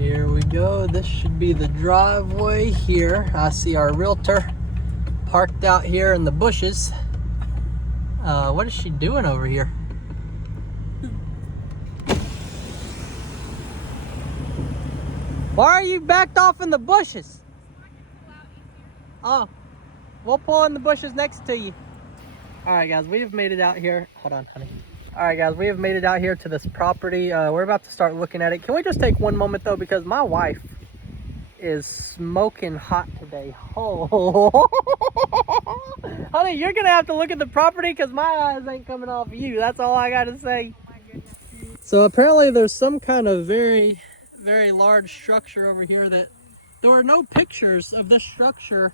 Here we go. This should be the driveway here. I see our realtor parked out here in the bushes. What is she doing over here? Why are you backed off in the bushes? Oh, we'll pull in the bushes next to you. All right, guys, we have made it out here. Hold on, honey. All right, guys, we have made it out here to this property. We're about to start looking at it. Can we just take one moment, though, because my wife is smoking hot today. Oh, honey, you're going to have to look at the property because my eyes ain't coming off of you. That's all I got to say. Oh, my goodness. So apparently there's some kind of very, very large structure over here that there were no pictures of this structure.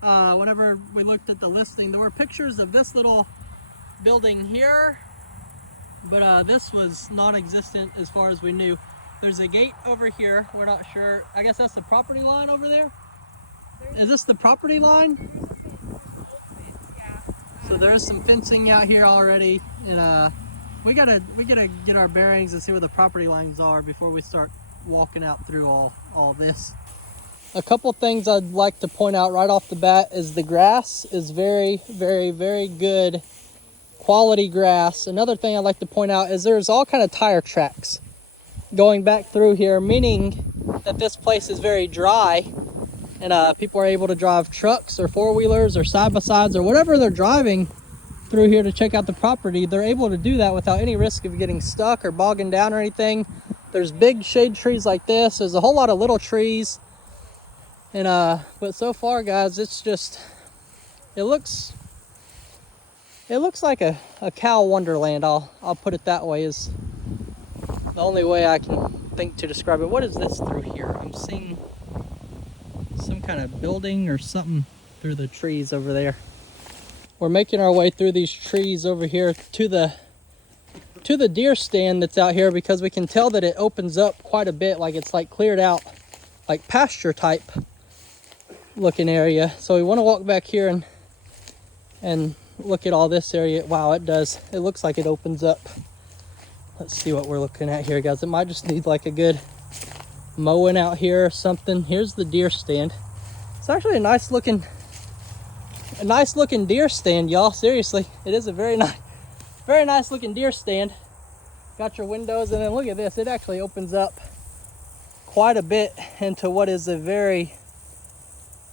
Whenever we looked at the listing, there were pictures of this little building here, but this was non-existent as far as we knew. There's a gate over here. We're not sure. I guess that's the property line over there. Is this the property line? So there's some fencing out here already, and we gotta get our bearings and see where the property lines are before we start walking out through all this. A couple things I'd like to point out right off the bat is the grass is very, very, very good quality grass. Another thing I'd like to point out is there's all kind of tire tracks going back through here, meaning that this place is very dry, and people are able to drive trucks or four-wheelers or side-by-sides or whatever they're driving through here to check out the property. They're able to do that without any risk of getting stuck or bogging down or anything. There's big shade trees like this. There's a whole lot of little trees. And but so far, guys, it's just, it looks like a cow wonderland. I'll put it that way, is the only way I can think to describe it. What is this through here? I'm seeing some kind of building or something through the trees over there. We're making our way through these trees over here to the deer stand that's out here, because we can tell that it opens up quite a bit, like it's like cleared out, like pasture type looking area. So we want to walk back here and look at all this area. Wow, it does. It looks like it opens up. Let's see what we're looking at here, guys. It might just need like a good mowing out here or something. Here's the deer stand. It's actually a nice looking deer stand, y'all. Seriously, it is a very nice looking deer stand. Got your windows, and then look at this. It actually opens up quite a bit into what is a very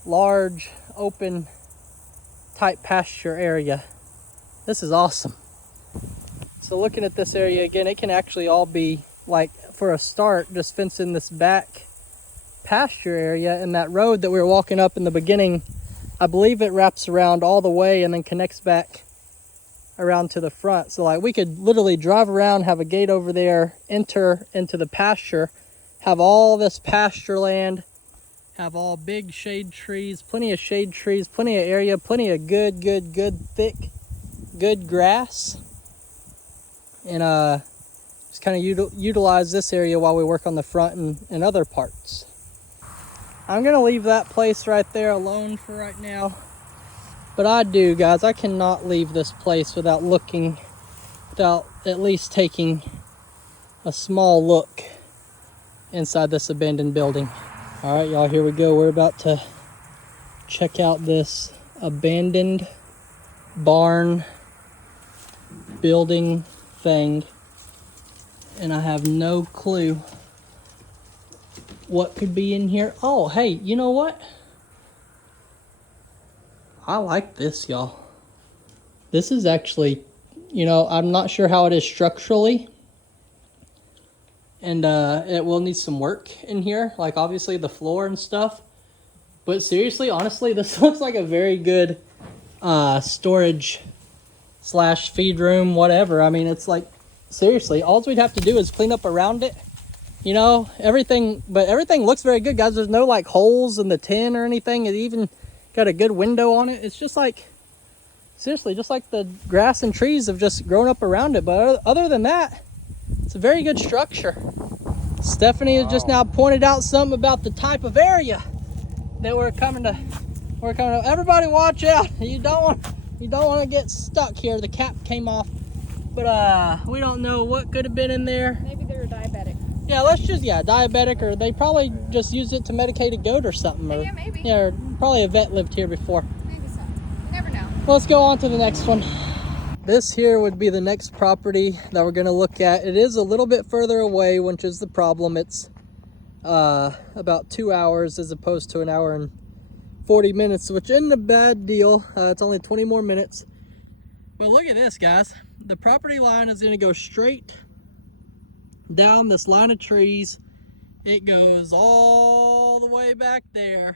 large open type pasture area. This is awesome. So looking at this area again, it can actually all be, like, for a start, just fencing this back pasture area. And that road that we were walking up in the beginning, I believe it wraps around all the way and then connects back around to the front. So like we could literally drive around, have a gate over there, enter into the pasture, have all this pasture land, have all big shade trees, plenty of area, plenty of good thick good grass, and just kind of utilize this area while we work on the front and other parts. I'm gonna leave that place right there alone for right now, but I do, guys, I cannot leave this place without at least taking a small look inside this abandoned building. All right, y'all, here we go. We're about to check out this abandoned barn building thing, and I have no clue what could be in here. Oh, hey, you know what? I like this, y'all. This is actually, I'm not sure how it is structurally, and it will need some work in here, like obviously the floor and stuff. But seriously, honestly, this looks like a very good storage / feed room, whatever. I mean, it's like, seriously, all we'd have to do is clean up around it, everything. But everything looks very good, guys. There's no like holes in the tin or anything. It even got a good window on it. It's just like, seriously, just like the grass and trees have just grown up around it. But other than that, it's a very good structure. Stephanie has just now pointed out something about the type of area that we're coming to. Everybody watch out. You don't want to get stuck here. The cap came off. But we don't know what could have been in there. Maybe they were diabetic. Yeah, let's just, diabetic, or they probably just used it to medicate a goat or something. Or, yeah, maybe. Yeah, or probably a vet lived here before. Maybe so. You never know. Well, let's go on to the next one. This here would be the next property that we're going to look at. It is a little bit further away, which is the problem. It's about 2 hours as opposed to an hour and 40 minutes, which isn't a bad deal. It's only 20 more minutes. But look at this, guys. The property line is going to go straight down this line of trees. It goes all the way back there.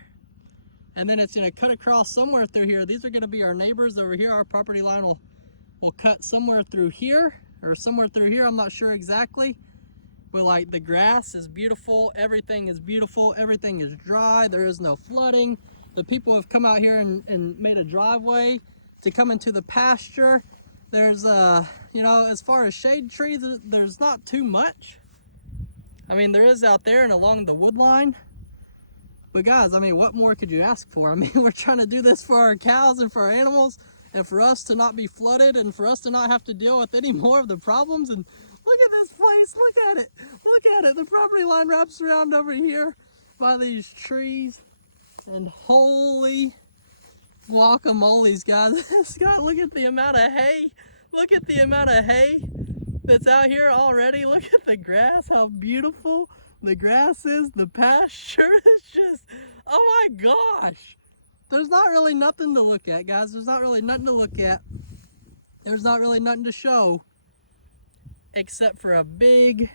And then it's going to cut across somewhere through here. These are going to be our neighbors over here. Our property line will cut somewhere through here or somewhere through here. I'm not sure exactly. But like, the grass is beautiful. Everything is beautiful. Everything is dry. There is no flooding. The people have come out here and made a driveway to come into the pasture. There's you know, as far as shade trees, there's not too much. I mean, there is out there and along the wood line. But guys, I mean, what more could you ask for? I mean, we're trying to do this for our cows and for our animals, and for us to not be flooded, and for us to not have to deal with any more of the problems. And look at this place, look at it. Look at it, the property line wraps around over here by these trees. And holy guacamoles, guys. Scott, look at the amount of hay. Look at the amount of hay that's out here already. Look at the grass, how beautiful the grass is. The pasture is just, oh my gosh. There's not really nothing to look at, guys. There's not really nothing to look at. There's not really nothing to show except for a big,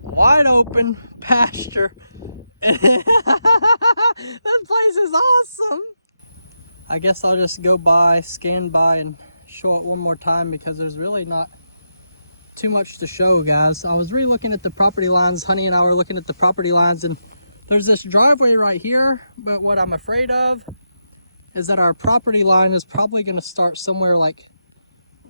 wide open pasture. This place is awesome. I guess I'll just go by, scan by, and show it one more time because there's really not too much to show, guys. I was re-looking at the property lines. Honey and I were looking at the property lines, and there's this driveway right here, but what I'm afraid of is that our property line is probably going to start somewhere like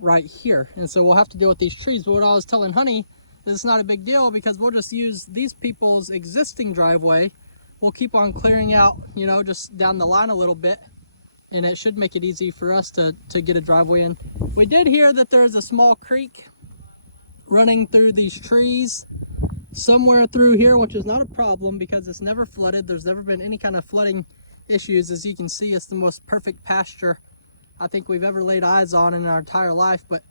right here, and so we'll have to deal with these trees. But what I was telling Honey, this is not a big deal because we'll just use these people's existing driveway. We'll keep on clearing out, you know, just down the line a little bit, and it should make it easy for us to get a driveway in. We did hear that there's a small creek running through these trees somewhere through here, which is not a problem because it's never flooded. There's never been any kind of flooding issues. As you can see, it's the most perfect pasture I think we've ever laid eyes on in our entire life. But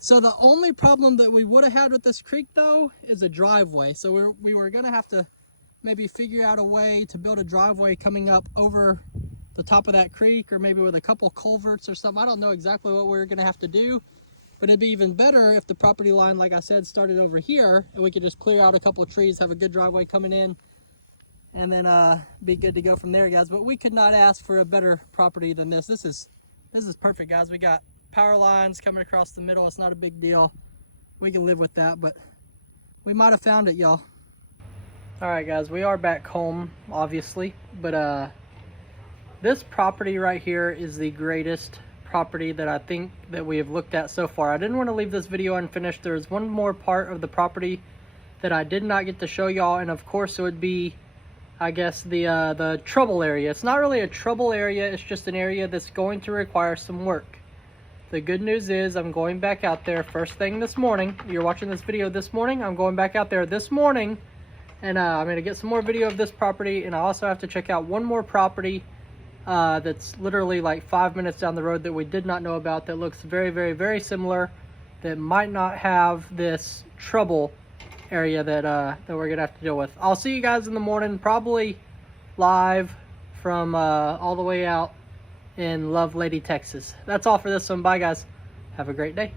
so the only problem that we would have had with this creek though is a driveway. So we were gonna have to maybe figure out a way to build a driveway coming up over the top of that creek, or maybe with a couple culverts or something. I don't know exactly what we're gonna have to do. But it'd be even better if the property line, like I said, started over here and we could just clear out a couple of trees, have a good driveway coming in, and then be good to go from there, guys. But we could not ask for a better property than this. This is perfect, guys. We got power lines coming across the middle. It's not a big deal. We can live with that, but we might have found it, y'all. All right, guys, we are back home, obviously, but this property right here is the greatest property that I think that we have looked at so far. I didn't want to leave this video unfinished. There's one more part of the property that I did not get to show y'all, and of course it would be, I guess, the trouble area. It's not really a trouble area, it's just an area that's going to require some work. The good news is I'm going back out there first thing this morning. You're watching this video this morning. I'm going back out there this morning, and I'm going to get some more video of this property, and I also have to check out one more property that's literally like 5 minutes down the road that we did not know about, that looks very, very, very similar, that might not have this trouble area that we're gonna have to deal with. I'll see you guys in the morning, probably live from all the way out in Love Lady, Texas. That's all for this one. Bye, guys. Have a great day.